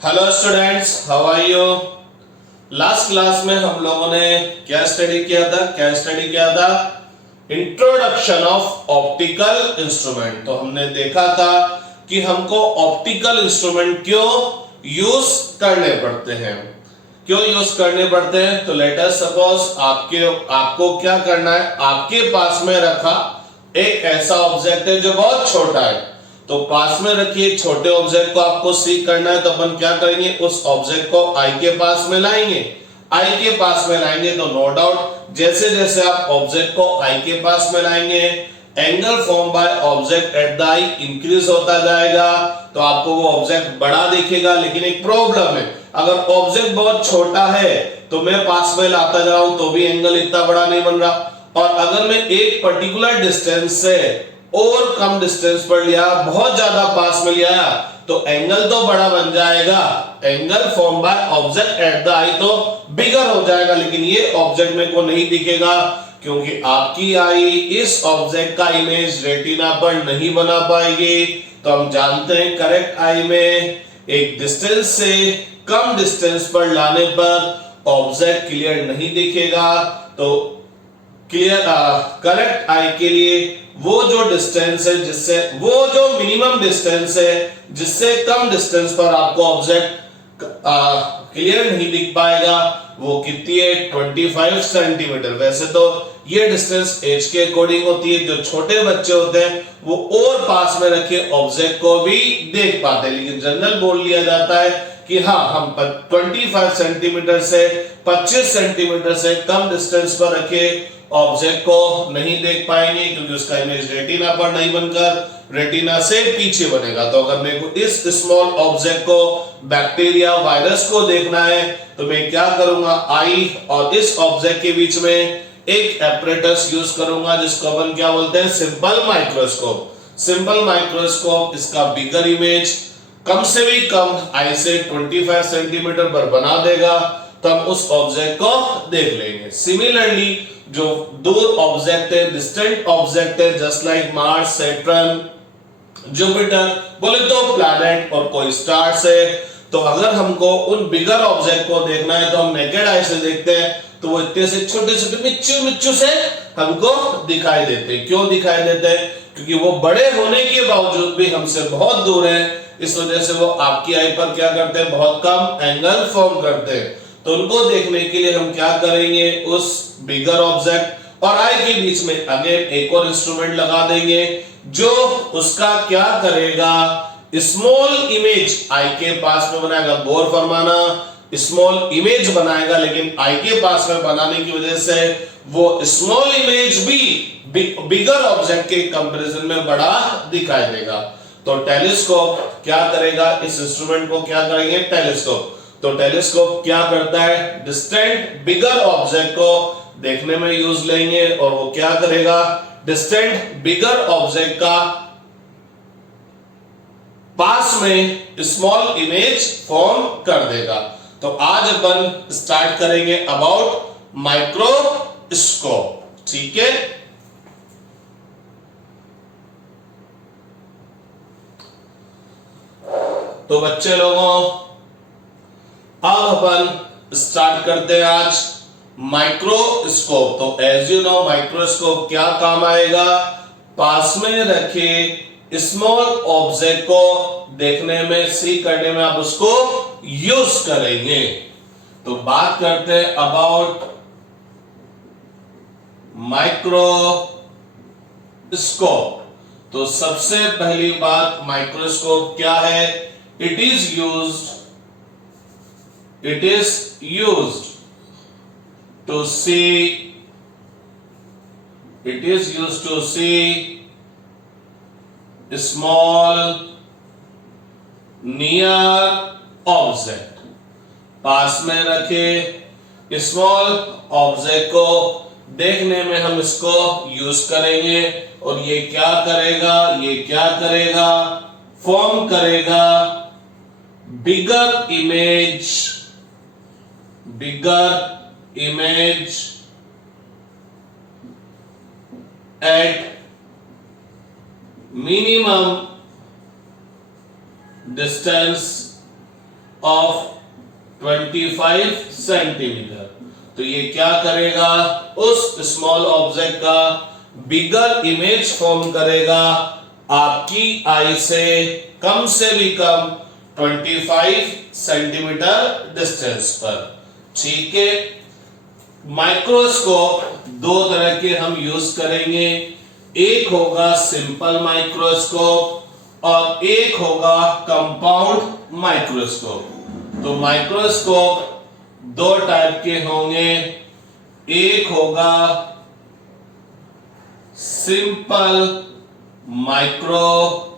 Hello students, how are you. Last class में हम लोगों ने क्या स्टडी किया था इंट्रोडक्शन ऑफ ऑप्टिकल इंस्ट्रूमेंट। तो हमने देखा था कि हमको ऑप्टिकल इंस्ट्रूमेंट क्यों यूज करने पड़ते हैं। तो लेट अस सपोज आपको क्या करना है, आपके पास में रखा एक ऐसा ऑब्जेक्ट है जो बहुत छोटा है। तो पास में रखिए छोटे ऑब्जेक्ट को आपको सी करना है, तो अपन क्या करेंगे, उस ऑब्जेक्ट को आई के पास में लाएंगे। तो नो डाउट जैसे जैसे आप ऑब्जेक्ट को आई के पास में लाएंगे, angle form by object at the I increase होता जाएगा। तो आपको वो ऑब्जेक्ट बड़ा दिखेगा, लेकिन एक प्रॉब्लम है, अगर ऑब्जेक्ट बहुत छोटा है तो मैं पास में लाता जा रहा हूं तो भी एंगल इतना बड़ा नहीं बन रहा, और अगर मैं एक पर्टिकुलर डिस्टेंस से और कम डिस्टेंस पर लिया, बहुत ज्यादा पास में लिया, तो एंगल तो बड़ा बन जाएगा, angle form by object at the eye तो बिगर हो जाएगा, लेकिन ये ऑब्जेक्ट मेरे को नहीं दिखेगा क्योंकि आपकी आई इस ऑब्जेक्ट का इमेज रेटिना पर नहीं बना पाएगी। तो हम जानते हैं करेक्ट आई में एक डिस्टेंस से कम डिस्टेंस पर लाने पर ऑब्जेक्ट क्लियर नहीं दिखेगा। तो करेक्ट आई के लिए वो जो डिस्टेंस है, जिससे वो जो मिनिमम डिस्टेंस है जिससे कम डिस्टेंस पर आपको ऑब्जेक्ट क्लियर नहीं दिख पाएगा, वो कितनी है, 25 सेंटीमीटर। वैसे तो ये डिस्टेंस एज के अकॉर्डिंग होती है, जो छोटे बच्चे होते हैं वो और पास में रखे ऑब्जेक्ट को भी देख पाते हैं, लेकिन जनरल बोल लिया जाता है कि हाँ, हम 25 सेंटीमीटर से 25 सेंटीमीटर से कम डिस्टेंस पर रखे ऑब्जेक्ट को नहीं देख पाएंगे, क्योंकि उसका इमेज रेटिना पर नहीं बनकर रेटिना से पीछे बनेगा। तो अगर मेरे को इस स्मॉल ऑब्जेक्ट को, बैक्टीरिया वायरस को देखना है, तो मैं क्या करूंगा, आई और इस ऑब्जेक्ट के बीच में एक एपरेटस यूज करूंगा जिसको अपन क्या बोलते हैं, सिंपल माइक्रोस्कोप। इसका बिगर इमेज कम से भी कम आई से 25 सेंटीमीटर पर बना देगा, तो हम उस ऑब्जेक्ट को देख लेंगे। सिमिलरली जो दूर ऑब्जेक्ट है, डिस्टेंट ऑब्जेक्ट है, just like Mars, Saturn, Jupiter, बोले तो प्लैनेट और कोई स्टार्स है, तो अगर हमको उन बिगर ऑब्जेक्ट को देखना है तो हम नेकेड आई से देखते हैं, तो वो इतने से छोटे छोटे मिच्चू से हमको दिखाई देते हैं। क्यों दिखाई देते हैं? क्योंकि वो बड़े होने के बावजूद भी हमसे बहुत दूर है, इस वजह से वो आपकी आई पर क्या करते हैं, बहुत कम एंगल फॉर्म करते हैं। तो उनको देखने के लिए हम क्या करेंगे, उस बिगर ऑब्जेक्ट और आई के बीच में अगेन एक और इंस्ट्रूमेंट लगा देंगे जो उसका क्या करेगा, स्मॉल इमेज आई के पास में बनाएगा। गौर फरमाना, स्मॉल इमेज बनाएगा, लेकिन आई के पास में बनाने की वजह से वो स्मॉल इमेज भी बिगर ऑब्जेक्ट के कंपैरिजन में बड़ा दिखाई देगा। तो टेलीस्कोप क्या करेगा, इस इंस्ट्रूमेंट को क्या करेंगे, टेलीस्कोप। तो टेलीस्कोप क्या करता है, डिस्टेंट बिगर ऑब्जेक्ट को देखने में यूज लेंगे, और वो क्या करेगा, डिस्टेंट बिगर ऑब्जेक्ट का पास में स्मॉल इमेज फॉर्म कर देगा। तो आज अपन स्टार्ट करेंगे अबाउट माइक्रोस्कोप, ठीक है। तो बच्चे लोगों, अब अपन स्टार्ट करते हैं आज माइक्रोस्कोप। तो एज यू नो, माइक्रोस्कोप क्या काम आएगा, पास में रखे स्मॉल ऑब्जेक्ट को देखने में, सी करने में आप उसको यूज करेंगे। तो बात करते हैं अबाउट माइक्रोस्कोप। तो सबसे पहली बात, माइक्रोस्कोप क्या है, it is used to see small near object। पास में रखे स्मॉल ऑब्जेक्ट को देखने में हम इसको यूज करेंगे, और ये क्या करेगा, फॉर्म करेगा bigger image at minimum distance of 25 centimetre. तो ये क्या करेगा, उस स्मॉल ऑब्जेक्ट का बिगर इमेज फॉर्म करेगा आपकी आई से भी कम 25 सेंटीमीटर डिस्टेंस पर। ठीक है, माइक्रोस्कोप दो तरह के हम यूज करेंगे, एक होगा सिंपल माइक्रोस्कोप और एक होगा कंपाउंड माइक्रोस्कोप। तो माइक्रोस्कोप दो टाइप के होंगे, एक होगा सिंपल माइक्रोस्कोप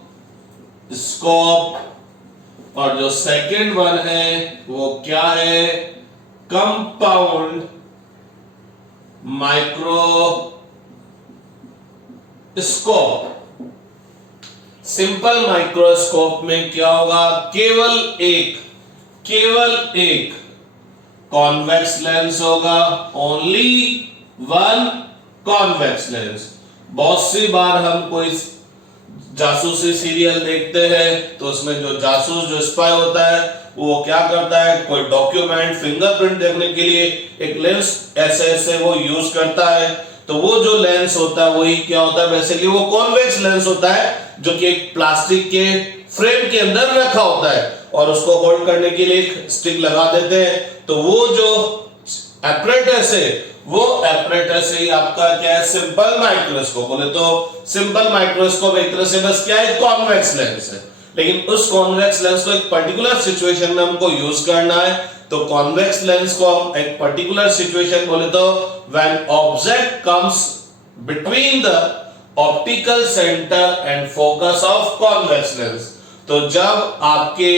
और जो सेकंड वन है वो क्या है, कंपाउंड माइक्रोस्कोप। सिंपल माइक्रोस्कोप में क्या होगा, केवल एक कॉन्वेक्स लेंस होगा, ओनली वन कॉन्वेक्स लेंस। बहुत सी बार हम कोई जासूसी सीरियल देखते हैं तो उसमें जो जासूस जो स्पाई होता है वो क्या करता है, कोई डॉक्यूमेंट फिंगरप्रिंट देखने के लिए एक लेंस ऐसे वो यूज करता है। तो वो जो लेंस होता है वही क्या होता है, बेसिकली वो कॉन्वेक्स लेंस होता है जो कि एक प्लास्टिक के फ्रेम के अंदर रखा होता है और उसको होल्ड करने के लिए एक स्टिक लगा देते हैं। तो वो जो एपरेटस है वो एपरेटस ही आपका क्या है, सिंपल माइक्रोस्कोप। बोले तो सिंपल माइक्रोस्कोप एक तरह से बस क्या है, कॉन्वेक्स लेंस है, लेकिन उस कॉन्वेक्स लेंस को एक पर्टिकुलर सिचुएशन में हमको यूज करना है। तो कॉन्वेक्स लेंस को हम एक पर्टिकुलर सिचुएशन बोले तो when object comes between the optical centre and focus of convex lens. तो जब आपके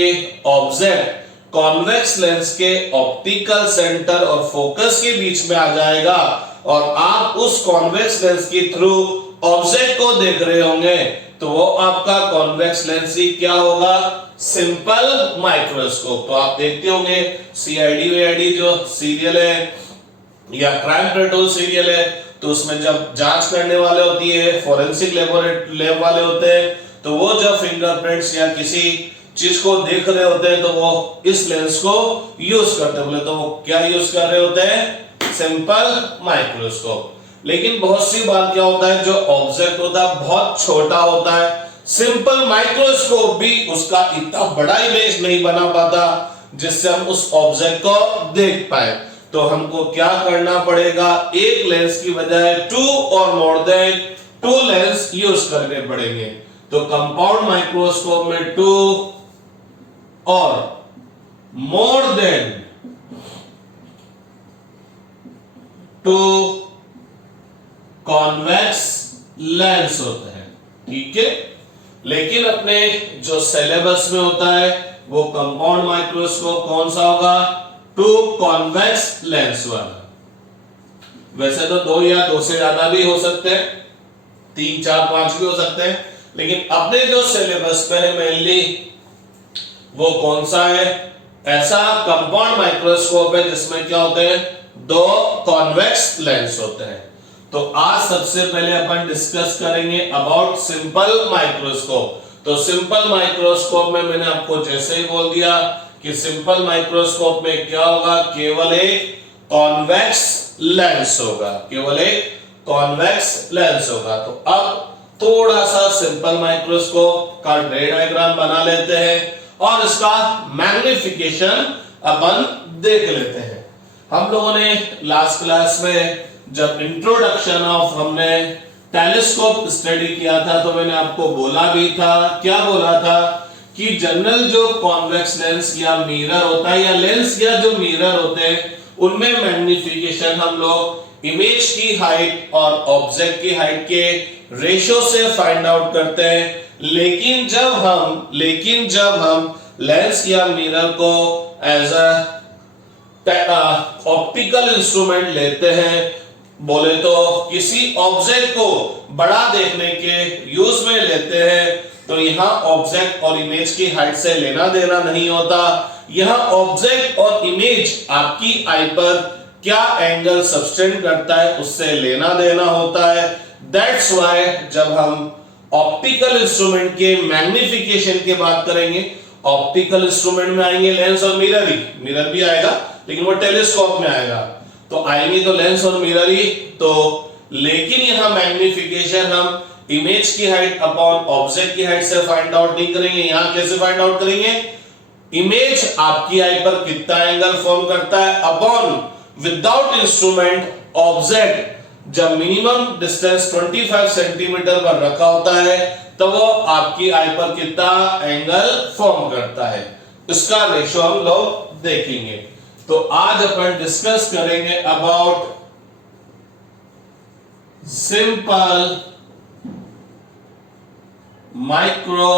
ऑब्जेक्ट कॉन्वेक्स लेंस के ऑप्टिकल सेंटर और फोकस के बीच में आ जाएगा और आप उस कॉन्वेक्स लेंस के थ्रू ऑब्जेक्ट को देख रहे होंगे, तो वो आपका कॉन्वेक्स लेंस ही क्या होगा, सिंपल माइक्रोस्कोप। तो आप देखते होंगे सीआईडी वीआईडी जो सीरियल है या क्राइम पेट्रोल सीरियल है, तो उसमें जब जांच करने वाले होती है, फोरेंसिक लैब वाले होते हैं, तो वो जब फिंगरप्रिंट्स या किसी चीज को देख रहे होते हैं तो वो इस लेंस को यूज करते हैं। बोले तो वो क्या यूज कर रहे होते हैं, सिंपल माइक्रोस्कोप। लेकिन बहुत सी बार क्या होता है, जो ऑब्जेक्ट होता है बहुत छोटा होता है, सिंपल माइक्रोस्कोप भी उसका इतना बड़ा इमेज नहीं बना पाता जिससे हम उस ऑब्जेक्ट को देख पाए। तो हमको क्या करना पड़ेगा, एक लेंस की बजाय 2 और मोर देन 2 लेंस यूज करने पड़ेंगे। तो कंपाउंड माइक्रोस्कोप में 2 और मोर देन 2 कॉन्वेक्स लेंस होते हैं। ठीक है, लेकिन अपने जो सिलेबस में होता है वो कंपाउंड माइक्रोस्कोप कौन सा होगा, 2 कॉन्वेक्स लेंस वाला। वैसे तो 2 या 2 से ज्यादा भी हो सकते हैं, 3 4 5 भी हो सकते हैं, लेकिन अपने जो सिलेबस पे है मेनली वो कौन सा है, ऐसा कंपाउंड माइक्रोस्कोप है जिसमें क्या होते हैं, 2 कॉन्वेक्स लेंस होते हैं। तो आज सबसे पहले अपन डिस्कस करेंगे अबाउट सिंपल माइक्रोस्कोप। तो सिंपल माइक्रोस्कोप में मैंने आपको जैसे ही बोल दिया कि सिंपल माइक्रोस्कोप में क्या होगा, केवल एक कॉन्वेक्स लेंस होगा, केवल एक कॉन्वेक्स लेंस होगा। तो अब थोड़ा सा सिंपल माइक्रोस्कोप का रे डायग्राम बना लेते हैं और इसका मैग्निफिकेशन अपन देख लेते हैं। हम लोगों ने लास्ट क्लास में जब इंट्रोडक्शन ऑफ हमने टेलीस्कोप स्टडी किया था तो मैंने आपको बोला भी था, क्या बोला था, कि जनरल जो कॉन्वेक्स लेंस या मिरर होता है या लेंस या जो मिरर होते हैं उनमें मैग्निफिकेशन हम लोग इमेज की हाइट और ऑब्जेक्ट की हाइट के रेशो से फाइंड आउट करते हैं। लेकिन जब हम लेंस या मिरर को एज अ ऑप्टिकल इंस्ट्रूमेंट लेते हैं, बोले तो किसी ऑब्जेक्ट को बड़ा देखने के यूज में लेते हैं, तो यहाँ ऑब्जेक्ट और इमेज की हाइट से लेना देना नहीं होता। यहाँ ऑब्जेक्ट और इमेज आपकी आई पर क्या एंगल सब्सटेंड करता है उससे लेना देना होता है। दैट्स व्हाई जब हम ऑप्टिकल इंस्ट्रूमेंट के मैग्निफिकेशन की बात करेंगे ऑप्टिकल इंस्ट्रूमेंट में आएंगे लेंस और मिरर ही, मिरर भी आएगा लेकिन वो टेलीस्कोप में आएगा, तो आएंगे तो लेंस और मिरर ही। तो लेकिन यहां मैग्निफिकेशन हम इमेज की हाइट अपॉन ऑब्जेक्ट की हाइट से फाइंड आउट नहीं करेंगे। यहां कैसे फाइंड आउट करेंगे? इमेज आपकी आई पर कितना एंगल फॉर्म करता है अपॉन विदाउट इंस्ट्रूमेंट ऑब्जेक्ट जब मिनिमम डिस्टेंस 25 सेंटीमीटर पर रखा होता है तो वो आपकी आई पर कितना एंगल फॉर्म करता है, इसका रेशो हम लोग देखेंगे। तो आज अपन डिस्कस करेंगे about simple micro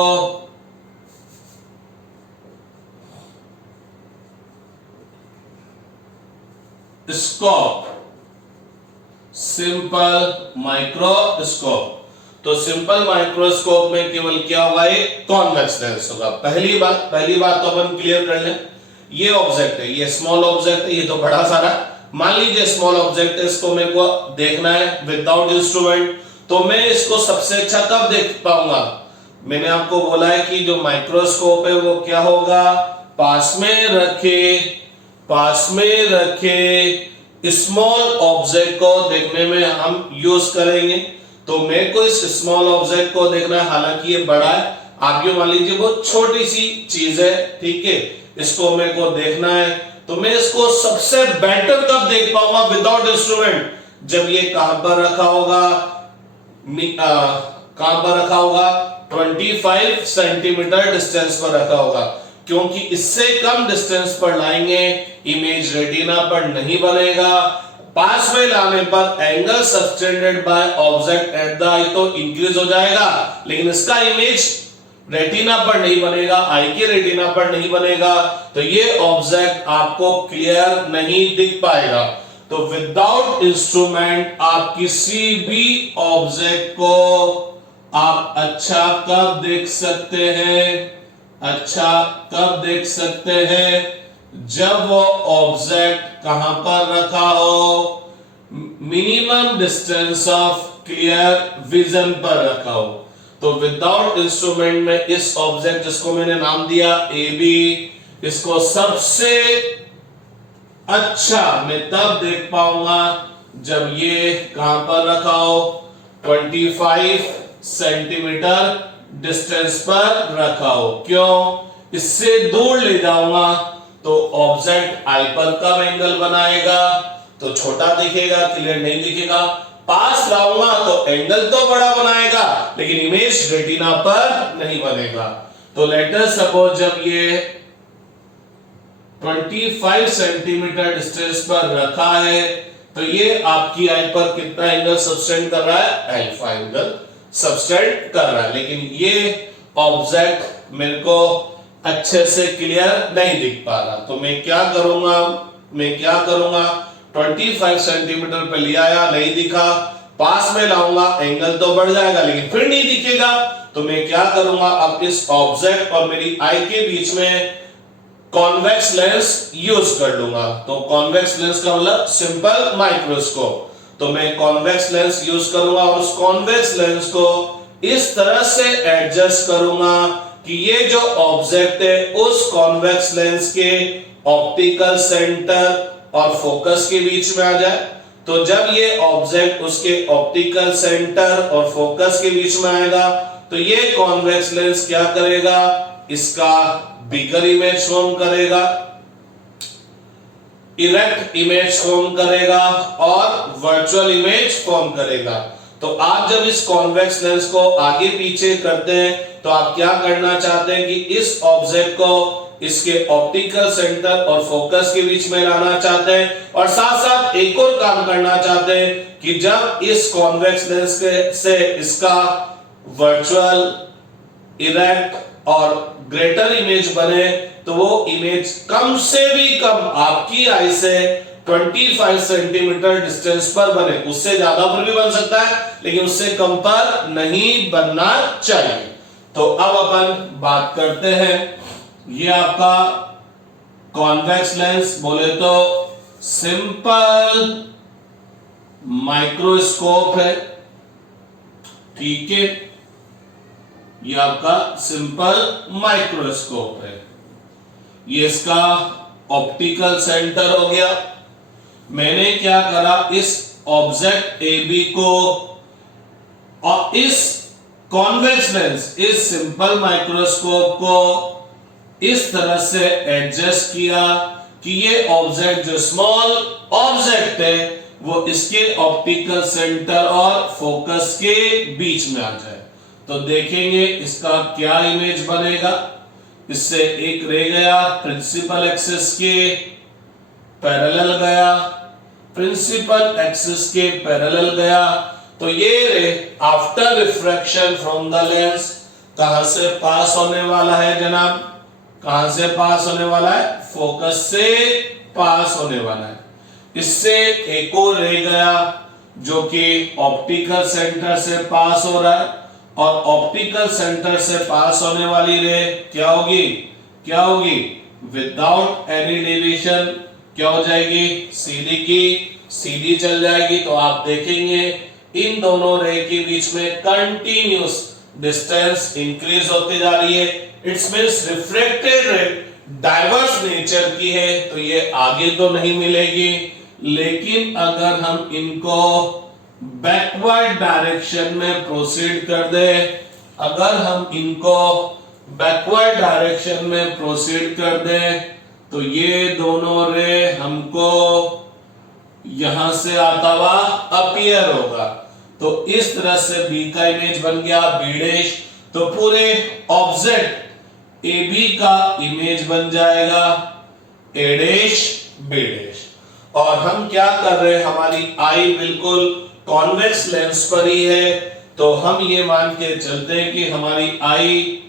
scope, simple microscope. तो सिंपल माइक्रोस्कोप में केवल क्या होगा? एक कॉन्वेक्स लेंस होगा। पहली बात तो अपन क्लियर कर लें, ये ऑब्जेक्ट है, ये स्मॉल ऑब्जेक्ट है, ये तो बड़ा सारा। मान लीजिए स्मॉल ऑब्जेक्ट है, इसको मेरे को देखना है विदाउट इंस्ट्रूमेंट, तो मैं इसको सबसे अच्छा कब देख पाऊंगा? मैंने आपको बोला है कि जो माइक्रोस्कोप है वो क्या होगा? पास में रखे स्मॉल ऑब्जेक्ट को देखने में हम यूज करेंगे। तो मेरे को इस स्मॉल ऑब्जेक्ट को देखना है, हालांकि ये बड़ा है, आप ये मान लीजिए वो छोटी सी चीज है, ठीक है, इसको मेरे को देखना है। तो मैं इसको सबसे बेटर कब देख पाऊंगा विदाउट इंस्ट्रूमेंट? जब ये कहां पर रखा होगा? 25 सेंटीमीटर डिस्टेंस पर रखा होगा, क्योंकि इससे कम डिस्टेंस पर लाएंगे इमेज रेटिना पर नहीं बनेगा। पास में लाने पर angle subtended by object at the eye तो इंक्रीज हो जाएगा, लेकिन इसका इमेज रेटिना पर नहीं बनेगा, आई के रेटिना पर नहीं बनेगा, तो ये ऑब्जेक्ट आपको क्लियर नहीं दिख पाएगा। तो विदाउट इंस्ट्रूमेंट आप किसी भी ऑब्जेक्ट को आप अच्छा कब देख सकते हैं? जब वो ऑब्जेक्ट कहां पर रखा हो? Minimum distance of clear vision पर रखा हो। तो विदाउट इंस्ट्रूमेंट में इस ऑब्जेक्ट जिसको मैंने नाम दिया ए बी, इसको सबसे अच्छा मैं तब देख पाऊंगा जब ये कहां पर रखा हो? 25 सेंटीमीटर डिस्टेंस पर रखा हो। क्यों? इससे दूर ले जाऊंगा तो ऑब्जेक्ट आई पर कब एंगल बनाएगा? तो छोटा दिखेगा, क्लियर नहीं दिखेगा। पास लाऊंगा तो एंगल तो बड़ा बनाएगा, लेकिन इमेज रेटिना पर नहीं बनेगा। तो लेट अस सपोज जब ये 25 सेंटीमीटर डिस्टेंस पर रखा है तो ये आपकी आई पर कितना एंगल सबटेंड कर रहा है? अल्फा एंगल सबटेंड कर रहा है, लेकिन ये ऑब्जेक्ट मेरे को अच्छे से क्लियर नहीं दिख पा रहा। तो मैं क्या करूंगा? 25 सेंटीमीटर पे ले आया, नहीं दिखा, पास में लाऊंगा एंगल तो बढ़ जाएगा लेकिन फिर नहीं दिखेगा। तो मैं क्या करूंगा? अब इस ऑब्जेक्ट और मेरी आई के बीच में कॉन्वेक्स लेंस यूज कर लूंगा। तो कॉन्वेक्स लेंस का मतलब सिंपल माइक्रोस्कोप। तो मैं कॉन्वेक्स लेंस यूज करूंगा और उस कॉन्वेक्स लेंस को इस तरह से एडजस्ट करूंगा कि ये जो ऑब्जेक्ट है उस कॉन्वेक्स लेंस के ऑप्टिकल सेंटर और फोकस के बीच में आ जाए। तो जब ये ऑब्जेक्ट उसके ऑप्टिकल सेंटर और फोकस के बीच में आएगा तो ये कॉन्वेक्स लेंस क्या करेगा? इसका बिगर इमेज फॉर्म करेगा, इरेक्ट इमेज फॉर्म करेगा और वर्चुअल इमेज फॉर्म करेगा। तो आप जब इस कॉन्वेक्स लेंस को आगे पीछे करते हैं तो आप क्या करना चाहते हैं कि इस ऑब्जेक्ट को इसके ऑप्टिकल सेंटर और फोकस के बीच में लाना चाहते हैं, और साथ साथ एक और काम करना चाहते हैं कि जब इस कॉन्वेक्स लेंस से इसका वर्चुअल, इरेक्ट और ग्रेटर इमेज बने तो वो इमेज कम से भी कम आपकी आई से 25 सेंटीमीटर डिस्टेंस पर बने। उससे ज्यादा पर भी बन सकता है लेकिन उससे कम पर नहीं बनना चाहिए। तो अब अपन बात करते हैं, ये आपका कॉन्वेक्स लेंस बोले तो सिंपल माइक्रोस्कोप है, ठीक है। ये आपका सिंपल माइक्रोस्कोप है। ये इसका ऑप्टिकल सेंटर हो गया। मैंने क्या करा, इस ऑब्जेक्ट ए बी को और इस कॉन्वेक्स लेंस, इस सिंपल माइक्रोस्कोप को इस तरह से एडजस्ट किया कि ये ऑब्जेक्ट जो स्मॉल ऑब्जेक्ट है वो इसके ऑप्टिकल सेंटर और फोकस के बीच में आ जाए। तो देखेंगे इसका क्या इमेज बनेगा। इससे एक रह गया प्रिंसिपल एक्सिस के पैरेलल गया, प्रिंसिपल एक्सिस के पैरेलल गया। तो ये रे after refraction from the lens कहां से पास होने वाला है जनाब, कहां से पास होने वाला है, फोकस से पास होने वाला है। इससे एक और रह गया जो कि ऑप्टिकल सेंटर से पास हो रहा है, और ऑप्टिकल सेंटर से पास होने वाली रे क्या होगी, क्या होगी, विदाउट एनी डेविएशन क्या हो जाएगी, सीधी की सीधी चल जाएगी। तो आप देखेंगे इन दोनों रे के बीच में कंटिन्यूस डिस्टेंस इंक्रीज होती जा रही है। इट्स मींस रिफ्रैक्टेड रे डाइवर्स नेचर की है, तो ये आगे तो नहीं मिलेगी, लेकिन अगर हम इनको बैकवर्ड डायरेक्शन में प्रोसीड कर दे, अगर हम इनको बैकवर्ड डायरेक्शन में प्रोसीड कर दे तो ये दोनों रे हमको यहां से आता हुआ अपीयर होगा। तो इस तरह से बी का इमेज बन गया बी डैश। तो पूरे ऑब्जेक्ट ए बी का इमेज बन जाएगा ए डैश बी डैश। और हम क्या कर रहे हैं, हमारी आई बिल्कुल कॉन्वेक्स लेंस पर ही है, तो हम ये मान के चलते हैं कि हमारी आई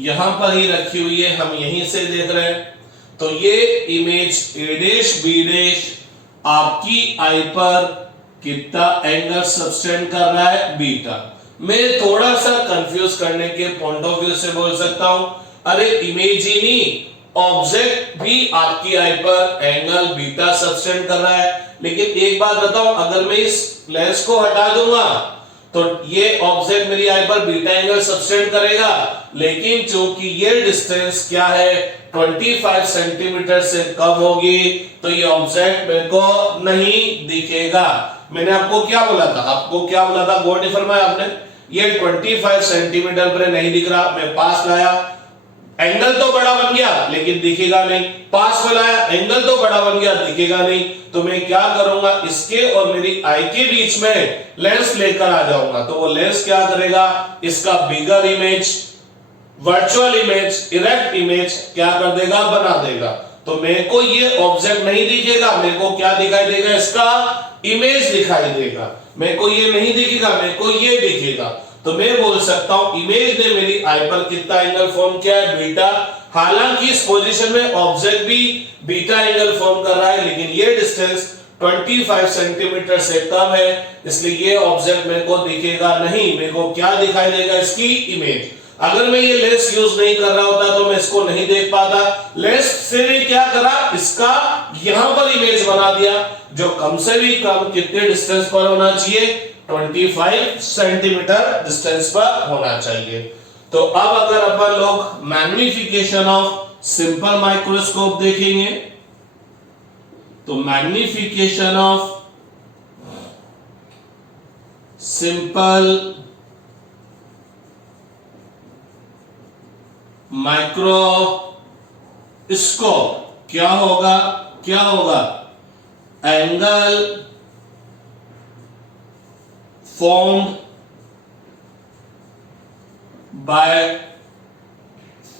यहां पर ही रखी हुई है, हम यहीं से देख रहे हैं। तो ये image A dash B dash आपकी आई पर कितना एंगल सब्सटेंड कर रहा है, बीटा। मैं थोड़ा सा कंफ्यूज करने के पॉइंट ऑफ व्यू से बोल सकता हूं, अरे इमेजिनी ऑब्जेक्ट भी आपकी आई पर एंगल बीटा सब्सटेंड कर रहा है। लेकिन एक बात बताऊं, अगर मैं इस लेंस को हटा दूंगा तो ये ऑब्जेक्ट मेरी आई पर बीटा एंगल सब्सटेंड करेगा, लेकिन चूंकि ये डिस्टेंस क्या है 25 सेंटीमीटर से कम होगी, तो ये ऑब्जेक्ट मेरे को नहीं दिखेगा। मैंने आपको क्या बोला था, आपको क्या बोला था, गौर नहीं फरमाया आपने, ये 25 सेंटीमीटर पर नहीं दिख रहा, मैं पास लाया, एंगल तो बड़ा बन गया लेकिन दिखेगा नहीं, पास में लाया, एंगल तो बड़ा बन गया, दिखेगा नहीं। तो मैं क्या करूंगा, इसके और मेरी आई के बीच में लेंस लेकर आ जाऊंगा। तो वो लेंस क्या करेगा, इसका bigger image, virtual image, erect image क्या कर देगा, बना देगा। तो मेरे को ये ऑब्जेक्ट नहीं दिखेगा, मेरे को क्या दिखाई देगा, इसका इमेज दिखाई देगा। मेरे को ये नहीं दिखेगा, मेरे को ये दिखेगा। तो मैं बोल सकता हूं इमेज ने मेरी आई पर कितना एंगल फॉर्म किया है, बीटा। हालांकि इस पोजीशन में ऑब्जेक्ट भी बीटा एंगल फॉर्म कर रहा है, लेकिन ये डिस्टेंस 25 सेंटीमीटर से कम है, इसलिए ये ऑब्जेक्ट मेरे को दिखेगा नहीं। मेरे को क्या दिखाई देगा, इसकी इमेज। अगर मैं ये लेंस यूज नहीं कर रहा होता तो मैं इसको नहीं देख पाता। लेंस से मैं क्या करा, इसका यहां पर इमेज बना दिया, जो कम से भी कम कितने डिस्टेंस पर होना चाहिए, 25 सेंटीमीटर डिस्टेंस पर होना चाहिए। तो अब अगर अपन लोग मैग्निफिकेशन ऑफ सिंपल माइक्रोस्कोप देखेंगे, तो मैग्निफिकेशन ऑफ सिंपल माइक्रोस्कोप क्या होगा, क्या होगा, angle formed by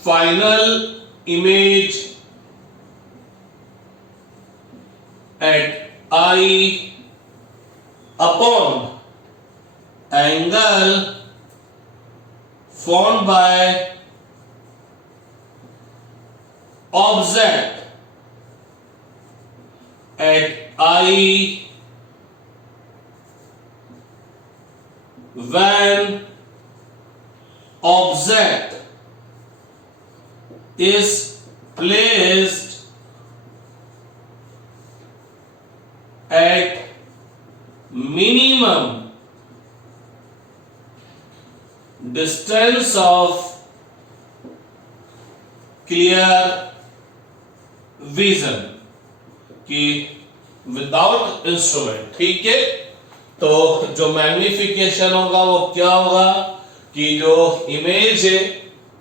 final image at eye upon angle formed by object at eye when object is placed at minimum distance of clear vision कि without instrument. ठीक है, तो जो मैग्निफिकेशन होगा वो क्या होगा कि जो इमेज है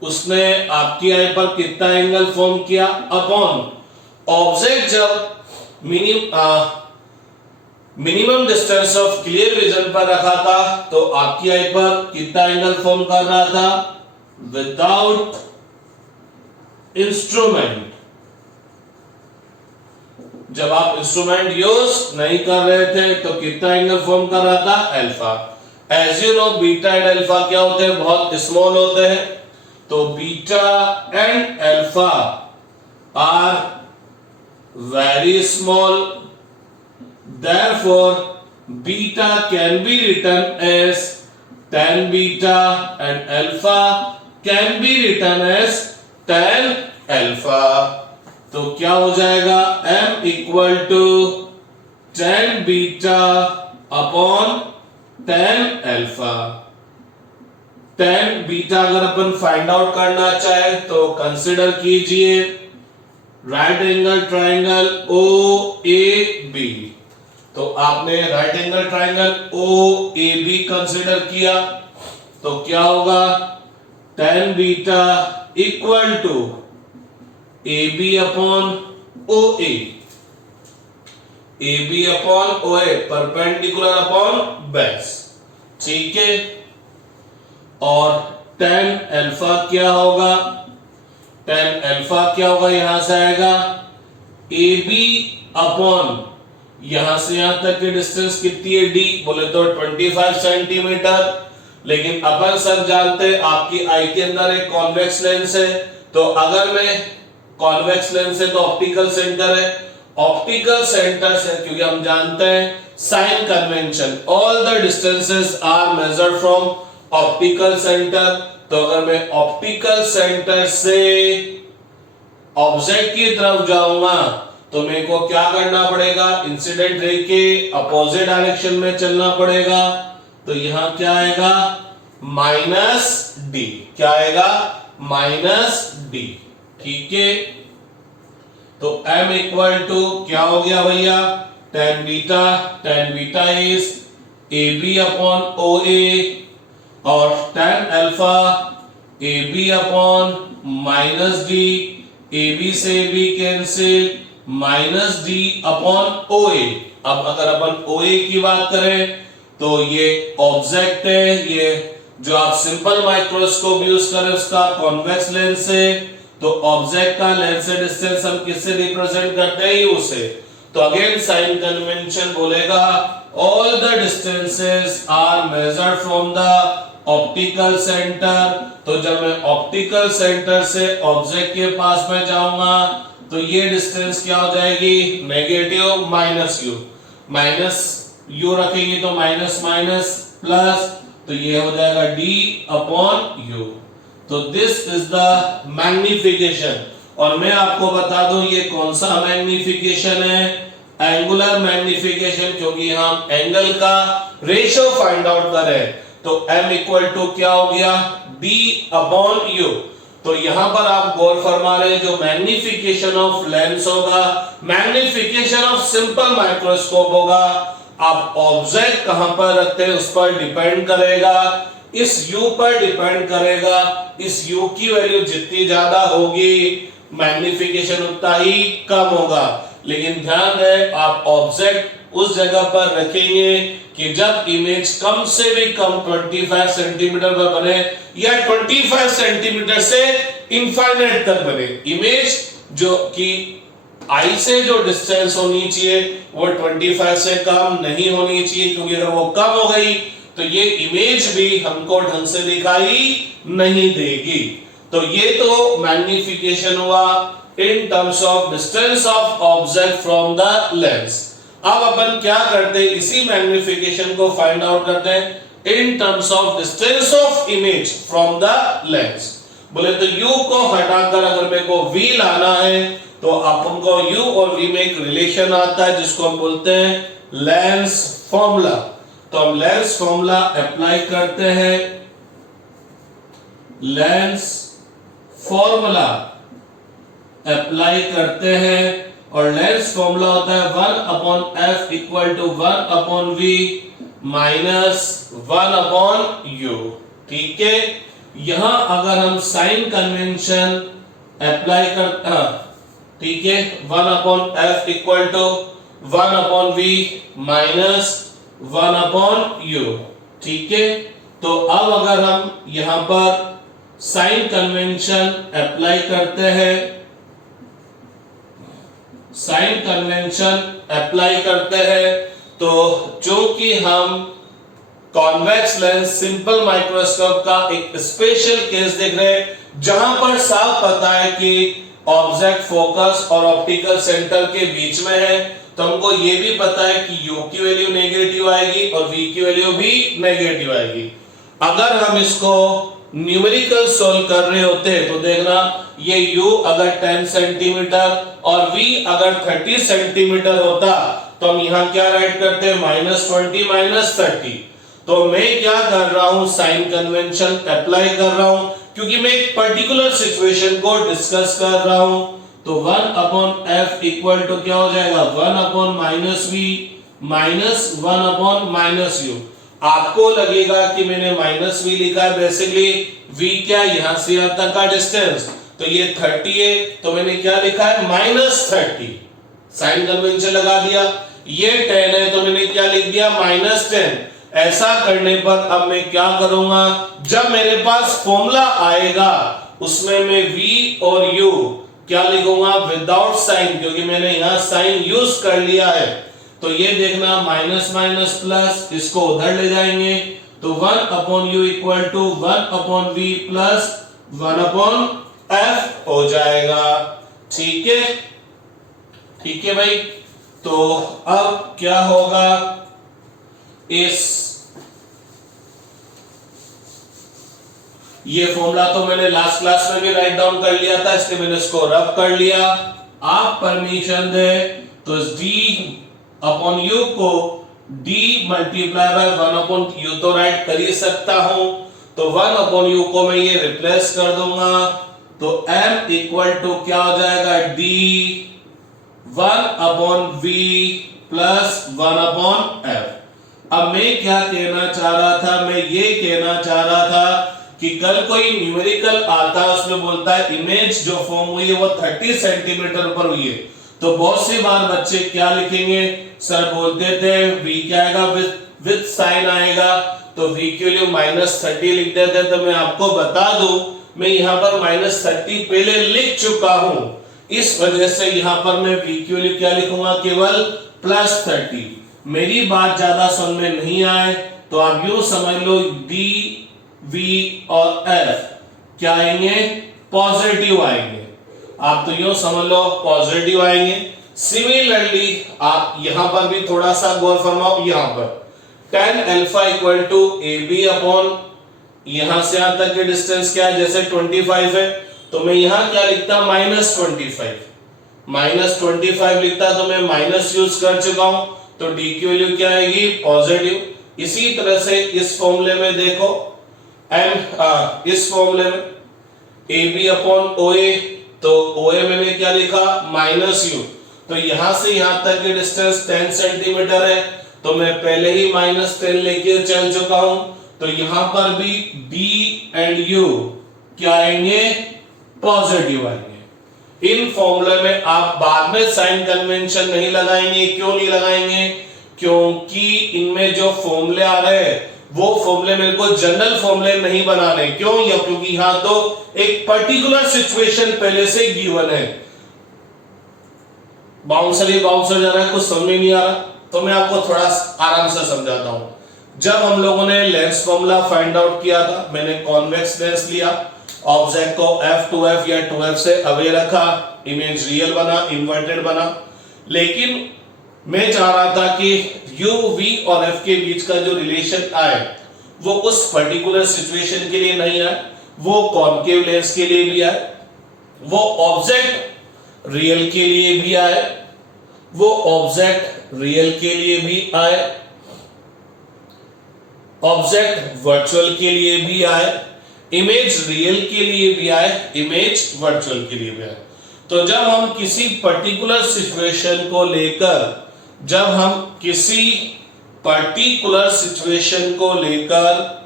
उसने आपकी आई पर कितना एंगल फॉर्म किया अपॉन ऑब्जेक्ट जब minimum distance of clear vision पर रखा था तो आपकी आई पर कितना एंगल फॉर्म कर रहा था विदाउट इंस्ट्रूमेंट। जब आप इंस्ट्रूमेंट यूज नहीं कर रहे थे तो कितना एंगल फॉर्म कर रहा था alpha. As you know beta and alpha क्या होते हैं, बहुत स्मॉल होते हैं, तो beta and alpha are very small, therefore beta can be written as tan beta and alpha can be written as tan alpha। तो क्या हो जाएगा m equal to tan beta upon tan alpha. tan beta अगर अपन find out करना चाहे तो consider कीजिए right angle triangle O A B. तो आपने right angle triangle O A B consider किया तो क्या होगा tan beta equal to A B upon O A, A B upon O A perpendicular upon base. ठीक है, और tan अल्फा क्या होगा, tan अल्फा क्या होगा यहां से आएगा ए बी अपॉन यहां से यहां तक की डिस्टेंस कितनी है डी, बोले तो 25 सेंटीमीटर। लेकिन अपन सब जानते हैं आपकी आई के अंदर एक कॉन्वेक्स लेंस है, तो अगर मैं कॉन्वेक्स लेंस है तो ऑप्टिकल सेंटर है, ऑप्टिकल सेंटर से क्योंकि हम जानते हैं sign convention all the distances are measured from optical centre. तो अगर मैं ऑप्टिकल सेंटर से ऑब्जेक्ट की तरफ जाऊंगा तो मेरे को क्या करना पड़ेगा, इंसिडेंट रे के अपोजिट डायरेक्शन में चलना पड़ेगा। तो यहां क्या आएगा माइनस डी, क्या आएगा माइनस डी। ठीक है, तो m इक्वल टू क्या हो गया भैया tan beta is A B upon O A और tan alpha A B upon minus D, A B से B cancel minus D upon O A. अब अगर अपन ओ ए की बात करें तो ये ऑब्जेक्ट है, ये जो आप सिंपल माइक्रोस्कोप यूज करें उसका कॉन्वेक्स लेंस है, तो ऑब्जेक्ट का लेंस से डिस्टेंस हम किससे रिप्रेजेंट करते हैं यू से। तो अगेन साइन कन्वेंशन बोलेगा all the distances are measured from the optical centre. तो जब मैं ऑप्टिकल सेंटर से ऑब्जेक्ट के पास में जाऊंगा तो ये डिस्टेंस क्या हो जाएगी नेगेटिव माइनस यू रखेंगे तो माइनस माइनस प्लस, तो ये हो जाएगा d अपॉन यू। तो दिस इज द मैग्निफिकेशन। और मैं आपको बता दूं ये कौन सा मैग्निफिकेशन है, एंगुलर मैग्निफिकेशन, क्योंकि हम एंगल का रेशियो फाइंड आउट कर रहे हैं। तो m इक्वल टू क्या हो गया d अपॉन यू। तो यहां पर आप गौर फरमा रहे हैं जो मैग्निफिकेशन ऑफ लेंस होगा, मैग्निफिकेशन ऑफ सिंपल माइक्रोस्कोप होगा, आप ऑब्जेक्ट कहां पर रखते हैं उस पर डिपेंड करेगा, इस u पर डिपेंड करेगा। इस u की वैल्यू जितनी ज्यादा होगी मैग्निफिकेशन उतना ही कम होगा। लेकिन ध्यान रहे आप ऑब्जेक्ट उस जगह पर रखेंगे कि जब इमेज कम से भी कम 25 सेंटीमीटर पर बने या 25 सेंटीमीटर से इनफाइनाइट तक बने। इमेज जो कि आई से जो डिस्टेंस होनी चाहिए वो 25 से कम नहीं होनी चाहिए, क्योंकि अगर वो कम हो गई तो ये इमेज भी हमको ढंग से दिखाई नहीं देगी। तो ये तो मैग्निफिकेशन हुआ in terms of distance of object from the lens. अब अपन क्या करते हैं, इसी मैग्निफिकेशन को फाइंड आउट करते हैं in terms of distance of image from the lens. बोले तो u को हटाकर अगर मेरे को v लाना है तो अपन को u और v में एक रिलेशन आता है जिसको हम बोलते हैं लेंस फॉर्मूला। तो हम लेंस फॉर्मूला अप्लाई करते हैं, लेंस फॉर्मूला अप्लाई करते हैं और लेंस फॉर्मूला होता है 1/f equal to 1/v minus 1/u। ठीक है, यहां अगर हम साइन कन्वेंशन अप्लाई करते, ठीक है, 1/f equal to 1/v minus 1/u। ठीक है, तो अब अगर हम यहां पर साइन कन्वेंशन अप्लाई करते हैं, साइन कन्वेंशन अप्लाई करते हैं, तो चूंकि हम कॉन्वेक्स लेंस सिंपल माइक्रोस्कोप का एक स्पेशल केस देख रहे हैं जहां पर साफ पता है कि ऑब्जेक्ट फोकस और ऑप्टिकल सेंटर के बीच में है, तो हमको ये भी पता है कि u की वैल्यू नेगेटिव आएगी और v की वैल्यू भी नेगेटिव आएगी। अगर हम इसको न्यूमेरिकल सोल्व कर रहे होते तो देखना ये u अगर 10 सेंटीमीटर और v अगर 30 सेंटीमीटर होता तो हम यहां क्या राइट करते हैं -20 -30। तो मैं क्या कर रहा हूं, साइन कन्वेंशन अप्लाई कर रहा हूं क्योंकि मैं एक पर्टिकुलर सिचुएशन को डिस्कस कर रहा हूं। तो 1/f इक्वल टू क्या हो जाएगा 1/-v माइनस 1/-u। आपको लगेगा कि मैंने -v लिखा है, बेसिकली v क्या यहां से यहां तक का डिस्टेंस, तो ये 30 है तो मैंने क्या लिखा है -30, साइन कन्वेंशन लगा दिया। ये 10 है तो मैंने क्या लिख दिया -10। ऐसा करने पर अब मैं क्या करूंगा, जब मेरे पास फॉर्मूला आएगा उसमें मैं v और u क्या लिखूंगा विदाउट साइन, क्योंकि मैंने यहां साइन यूज कर लिया है। तो ये देखना माइनस माइनस प्लस, इसको उधर ले जाएंगे तो 1/u equal to 1/v plus 1/f हो जाएगा। ठीक है, ठीक है भाई। तो अब क्या होगा, इस ये फॉर्मूला तो मैंने लास्ट क्लास में भी राइट डाउन कर लिया था, इसलिए मैंने इसको रब कर लिया। आप परमिशन दे तो इस d/u को d मल्टीप्लाई बाय 1/u तो राइट कर ही सकता हूं। तो 1/u को मैं ये रिप्लेस कर दूंगा तो m इक्वल टू क्या हो जाएगा d 1/v प्लस 1/f। अब मैं क्या कहना चाह रहा था, मैं ये कहना चाह रहा था कि कल कोई न्यूमेरिकल आता है उसमें बोलता है इमेज जो फॉर्म हुई है वो 30 सेंटीमीटर पर हुई है, तो बहुत सी बार बच्चे क्या लिखेंगे, सर बोलते थे v क्या आएगा विद साइन आएगा, तो v की वैल्यू -30 लिख देते। तो मैं आपको बता दूं मैं यहां पर -30 पहले लिख चुका हूं, इस वजह से यहां पर मैं v की वैल्यू क्या लिखूंगा केवल +30। मेरी बात ज्यादा समझ में नहीं आए तो आप यूं समझ लो d v और f क्या आएंगे पॉजिटिव आएंगे, आप तो यूं समझ लो पॉजिटिव आएंगे। सिमिलरली आप यहां पर भी थोड़ा सा गौर फरमाओ, यहां पर tan alpha equal to ab upon यहां से यहां तक के डिस्टेंस क्या है, जैसे 25 है तो मैं यहां क्या लिखता -25 लिखता, तो मैं माइनस यूज कर चुका हूं तो d की वैल्यू क्या आएगी पॉजिटिव। इसी तरह से इस फॉर्मूले में देखो इस फॉर्मूले में AB अपॉन OA, तो OA मैंने क्या लिखा -u, तो यहां से यहां तक की डिस्टेंस 10 सेंटीमीटर है तो मैं पहले ही -10 लेके चल चुका हूं। तो यहां पर भी D एंड U क्या आएंगे पॉजिटिव आएंगे। इन फॉर्मूले में आप बाद में साइन कन्वेंशन नहीं लगाएंगे, क्यों नहीं लगाएंगे, क्योंकि इनमें जो फॉर्मूले आ रहे हैं वो फॉर्मूले मेरे को जनरल फॉर्मूले नहीं बनाने, क्यों, या क्योंकि यहां तो एक पर्टिकुलर सिचुएशन पहले से गिवन है। बाउंसर ही बाउंसर जा रहा है, कुछ समझ में नहीं आ रहा, तो मैं आपको थोड़ा आराम से समझाता हूं। जब हम लोगों ने लेंस फॉर्मूला फाइंड आउट किया था, मैंने कॉन्वेक्स लेंस लिया, ऑब्जेक्ट को f2f या 2f से अवे रखा, इमेज रियल बना इन्वर्टेड बना, लेकिन मैं चाह रहा था कि u v और f के बीच का जो रिलेशन आए वो उस पर्टिकुलर सिचुएशन के लिए नहीं आए, वो कॉनकेव लेंस के लिए भी आए, वो ऑब्जेक्ट रियल के लिए भी आए, वो ऑब्जेक्ट रियल के लिए भी आए, ऑब्जेक्ट वर्चुअल के लिए भी आए, इमेज रियल के लिए भी आए, इमेज वर्चुअल के लिए भी आए। तो जब हम किसी पर्टिकुलर सिचुएशन को लेकर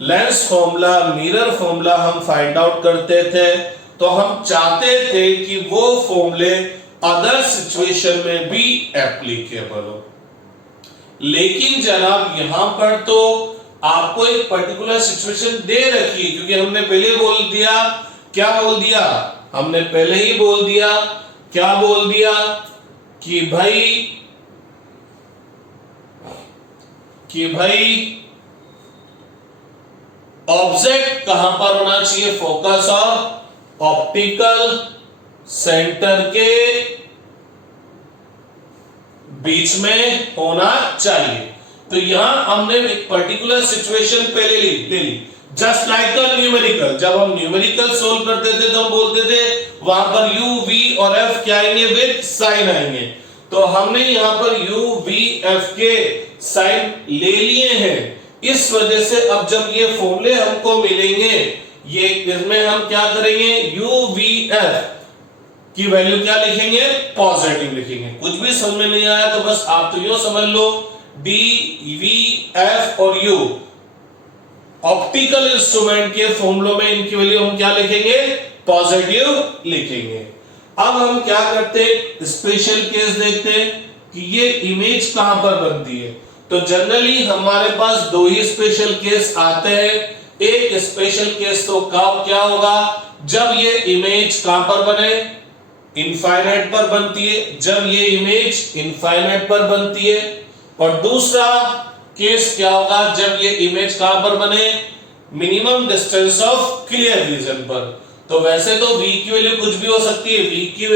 लेंस फॉर्मूला, मिरर फॉर्मूला हम फाइंड आउट करते थे, तो हम चाहते थे कि वो फॉर्मूले अदर सिचुएशन में भी एप्लीकेबल हो। लेकिन जनाब यहां पर तो आपको एक पर्टिकुलर सिचुएशन दे रखी है, क्योंकि हमने पहले बोल दिया, क्या बोल दिया, हमने पहले ही बोल दिया, क्या बोल दिया कि भाई ऑब्जेक्ट कहां पर होना चाहिए, फोकस और ऑप्टिकल सेंटर के बीच में होना चाहिए। तो यहां हमने एक पर्टिकुलर सिचुएशन पहले ले ली, जस्ट लाइक अ न्यूमेरिकल। जब हम न्यूमेरिकल सोल्व करते थे तो हम बोलते थे वहां पर u, v और f क्या आएंगे, विद साइन आएंगे। तो हमने यहां पर u, v, f के साइन ले लिए हैं। इस वजह से अब जब ये फॉर्मूले हमको मिलेंगे, ये इसमें हम क्या करेंगे, u, v, f की वैल्यू क्या लिखेंगे, पॉजिटिव लिखेंगे। कुछ भी समझ में नहीं आया तो बस आप तो यूं समझ लो, d, v, f और u ऑप्टिकल इंस्ट्रूमेंट के फॉर्मूलों में इनकी वैल्यू हम क्या लिखेंगे, पॉजिटिव लिखेंगे। अब हम क्या करते हैं, स्पेशल केस देखते हैं कि ये इमेज कहां पर बनती है। तो जनरली हमारे पास दो ही स्पेशल केस आते हैं। एक स्पेशल केस तो क्या होगा, जब ये इमेज कहां पर बने, इनफाइनाइट पर बनती है, जब ये इमेज इनफाइनाइट पर बनती है। और दूसरा केस क्या होगा, जब ये इमेज कहां पर बने, minimum distance of clear region पर। तो वैसे तो v की वैल्यू कुछ भी हो सकती है, v की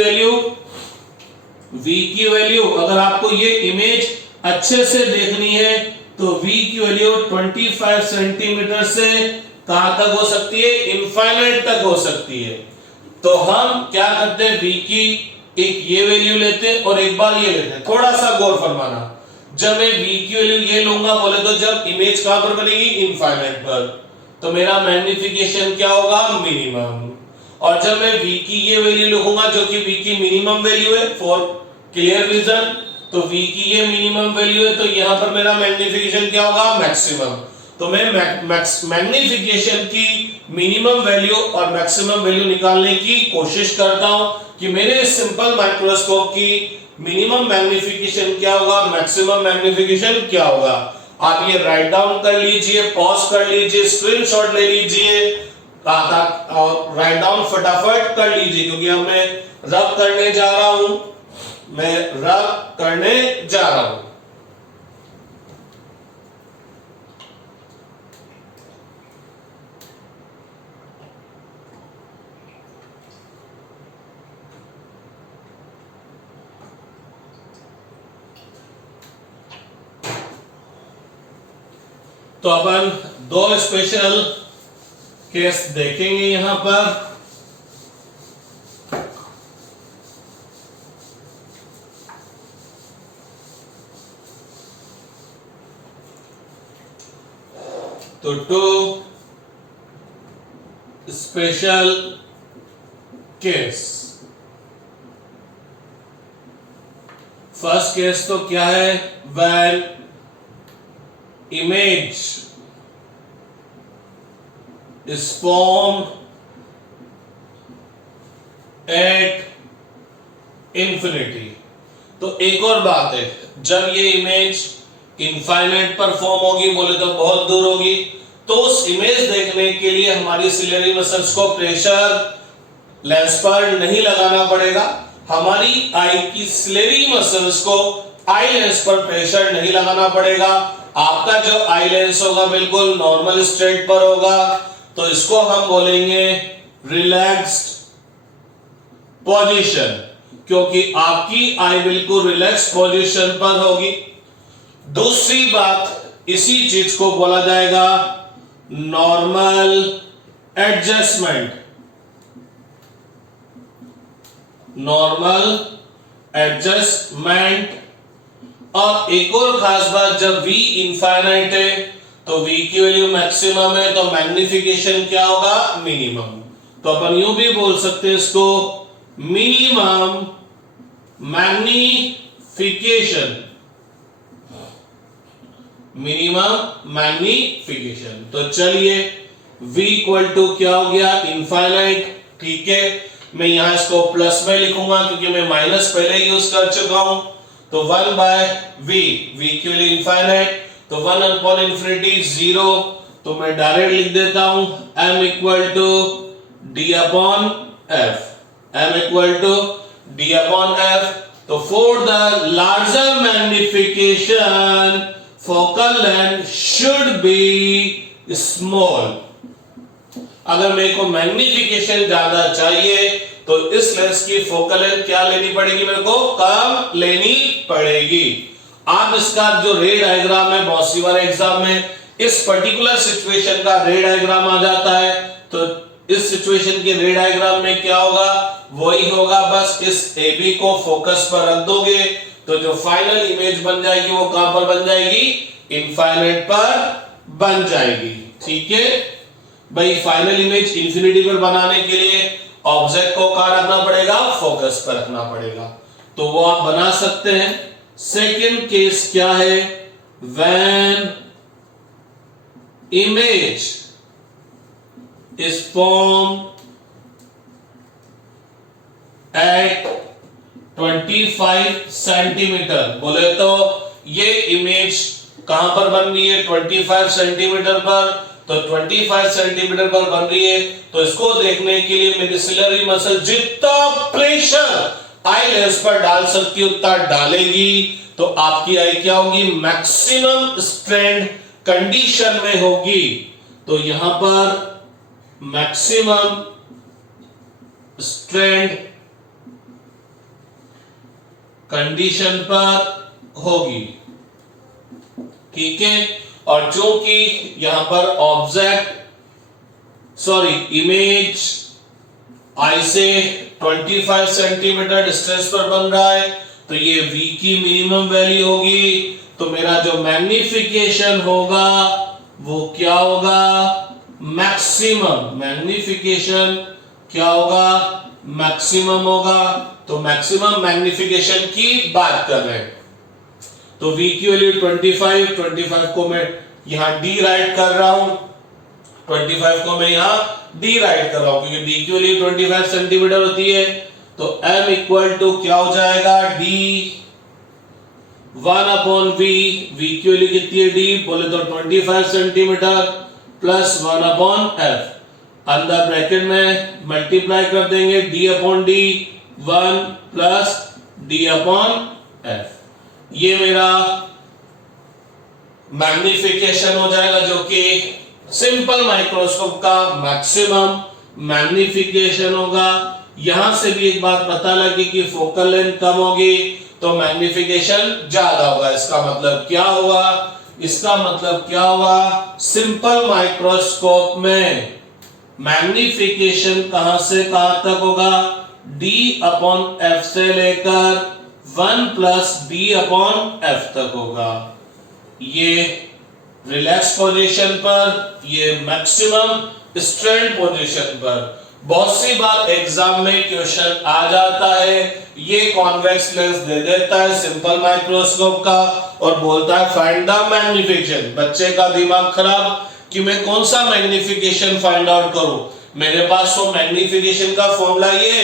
वैल्यू अगर आपको ये इमेज अच्छे से देखनी है तो v की वैल्यू 25 सेंटीमीटर से कहां तक हो सकती है, इनफाइनाइट तक हो सकती है। तो हम क्या करते हैं, v की एक ये वैल्यू लेते हैं और एक बार ये लेते हैं। थोड़ा सा गौर फरमाना, जब मैं v की वैल्यू ये लूंगा, बोले तो जब इमेज कहां पर बनेगी, इनफाइनाइट पर, तो मेरा मैग्निफिकेशन क्या होगा, मिनिमम। और जब मैं v की ये वैल्यू लिखूंगा जो कि v की मिनिमम वैल्यू है फॉर क्लियर विजन, तो v की ये मिनिमम वैल्यू है, तो यहां पर मेरा मैग्निफिकेशन क्या होगा, मैक्सिमम। तो मैं मैग्निफिकेशन की मिनिमम वैल्यू और मैक्सिमम वैल्यू निकालने की कोशिश करता हूं कि मेरे सिंपल माइक्रोस्कोप की मिनिमम मैग्निफिकेशन क्या होगा, मैक्सिमम मैग्निफिकेशन क्या होगा। आप ये राइट डाउन कर लीजिए, पॉज कर लीजिए, स्क्रीनशॉट ले लीजिए और राइट डाउन फटाफट कर लीजिए, क्योंकि अब मैं रब करने जा रहा हूं, तो अपन दो स्पेशल केस देखेंगे यहां पर। तो two special case. First case तो क्या है, when image is formed at infinity। तो एक और बात है, जब ये इमेज इनफाइनाइट पर फॉर्म होगी, बोले तो बहुत दूर होगी, तो उस इमेज देखने के लिए हमारी सिलेरी मसल्स को प्रेशर लेंस पर नहीं लगाना पड़ेगा। हमारी आई की सिलेरी मसल्स को आई लेंस पर प्रेशर नहीं लगाना पड़ेगा। आपका जो आई लेंस होगा बिल्कुल नॉर्मल स्ट्रेट पर होगा, तो इसको हम बोलेंगे रिलैक्स्ड पोजीशन, क्योंकि आपकी आई बिल्कुल रिलैक्स पोजीशन पर होगी। दूसरी बात, इसी चीज को बोला जाएगा नॉर्मल एडजस्टमेंट, नॉर्मल एडजस्टमेंट। और एक और खास बात, जब v इनफाइनाइट है तो v की वैल्यू मैक्सिमम है, तो मैग्निफिकेशन क्या होगा, मिनिमम। तो अपन यूं भी बोल सकते हैं इसको, मिनिमम मैग्निफिकेशन, मिनिमम मैग्निफिकेशन। तो चलिए v इक्वल टू क्या हो गया, इनफाइनाइट। ठीक है, मैं यहां इसको प्लस में लिखूंगा क्योंकि मैं माइनस पहले यूज कर चुका हूं। तो 1 बाय v, v की वैल्यू इनफाइनाइट, तो 1 अपॉन इंफिनिटी 0, तो मैं डायरेक्ट लिख देता हूं m equal to d upon f, m equal to d upon f। तो for the larger magnification focal length should be small. अगर मेरे को मैग्निफिकेशन ज्यादा चाहिए तो इस लेंस की फोकल लेंथ क्या लेनी पड़ेगी, मेरे को कम लेनी पड़ेगी। आप इसका जो रे डायग्राम है, बहुत सी बार एग्जाम में इस पर्टिकुलर सिचुएशन का रे डायग्राम आ जाता है, तो इस सिचुएशन के रे डायग्राम में क्या होगा, वही होगा, बस इस AB को फोकस पर रख दोगे तो जो फाइनल इमेज बन जाएगी वो कहां पर बन जाएगी, इनफाइनाइट पर बन जाएगी। ठीक है भाई, फाइनल इमेज इंफिनिटी पर बनाने के लिए ऑब्जेक्ट को कहां रखना पड़ेगा, फोकस पर रखना पड़ेगा। तो वो आप बना सकते हैं। सेकंड केस क्या है, when image is form at 25 centimetre. बोले तो ये इमेज कहां पर बन रही है, 25 सेंटीमीटर पर। तो 25 सेंटीमीटर पर बन रही है, तो इसको देखने के लिए मेरी सिलरी मसल जितना प्रेशर आई लेंस पर डाल सकती है उतना डालेगी, तो आपकी आई क्या होगी, मैक्सिमम स्ट्रेंथ कंडीशन में होगी। तो यहां पर मैक्सिमम स्ट्रेंथ कंडीशन पर होगी। ठीक है, और चूंकि यहां पर इमेज आई से 25 सेंटीमीटर डिस्टेंस पर बन रहा है, तो ये v की मिनिमम वैल्यू होगी। तो मेरा जो मैग्निफिकेशन होगा वो क्या होगा, मैक्सिमम। मैग्निफिकेशन क्या होगा, मैक्सिमम होगा। तो मैक्सिमम मैग्निफिकेशन की बात कर रहे हैं। तो v की वैल्यू 25 को मैं यहां d राइट कर रहा हूं, 25 को मैं यहां d राइट कर रहा हूं क्योंकि d की वैल्यू 25 सेंटीमीटर होती है। तो m इक्वल टू क्या हो जाएगा, d 1 अपॉन v, v की वैल्यू कितनी है d, बोले तो 25 सेंटीमीटर प्लस 1 अपॉन f, अंदर ब्रैकेट में मल्टीप्लाई कर देंगे d upon d, 1 plus d upon f। ये मेरा मैग्निफिकेशन हो जाएगा जो कि सिंपल माइक्रोस्कोप का मैक्सिमम मैग्निफिकेशन होगा। यहां से भी एक बात पता लगी कि फोकल लेंथ कम होगी तो मैग्निफिकेशन ज्यादा होगा। इसका मतलब क्या होगा, इसका मतलब क्या होगा, सिंपल माइक्रोस्कोप में मैग्निफिकेशन कहां से कहां तक होगा, d अपॉन f से लेकर 1 प्लस d अपॉन f तक होगा। ये रिलैक्स पोजीशन पर, ये मैक्सिमम स्ट्रेंथ पोजीशन पर। बहुत सी बार एग्जाम में क्वेश्चन आ जाता है, ये कॉन्वेक्स लेंस दे देता है सिंपल माइक्रोस्कोप का और बोलता है फाइंड द मैग्निफिकेशन। बच्चे का दिमाग खराब कि मैं कौन सा मैग्निफिकेशन फाइंड आउट करूं, मेरे पास तो मैग्निफिकेशन का फॉर्मूला ये,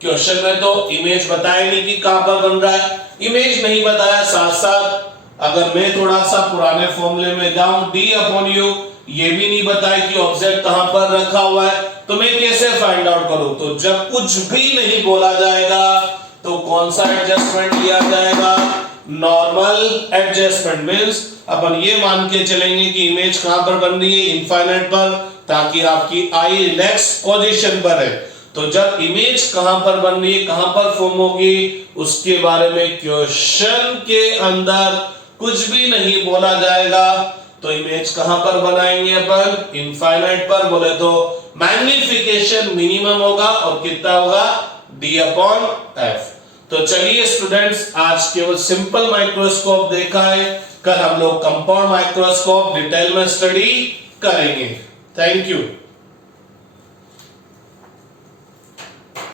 क्वेश्चन में तो इमेज बताया नहीं कि कहां पर बन रहा है, इमेज नहीं बताया। साथ साथ अगर मैं थोड़ा सा पुराने फॉर्मूले में जाऊं, d अपॉन u, ये भी नहीं बताया कि ऑब्जेक्ट कहां पर रखा हुआ है, तो मैं कैसे फाइंड आउट करूं। तो जब कुछ भी नहीं बोला जाएगा तो कौन सा एडजस्टमेंट लिया जाएगा, नॉर्मल एडजस्टमेंट। मींस अपन ये मान के चलेंगे कि इमेज कहां पर बन रही है, इनफाइनाइट पर, ताकि आपकी आई रिलैक्स पोजीशन पर है। तो जब इमेज कहां पर बन रही है, कहां पर फॉर्म होगी, उसके बारे में क्वेश्चन के अंदर कुछ भी नहीं बोला जाएगा। तो इमेज कहां पर बनाएंगे अपन, इनफाइनाइट पर। बोले तो मैग्निफिकेशन मिनिमम होगा और कितना होगा D/F। तो चलिए स्टूडेंट्स, आज केवल सिंपल माइक्रोस्कोप देखा है, कल हम लोग कंपाउंड माइक्रोस्कोप डिटेल में स्टडी करेंगे। Thank you.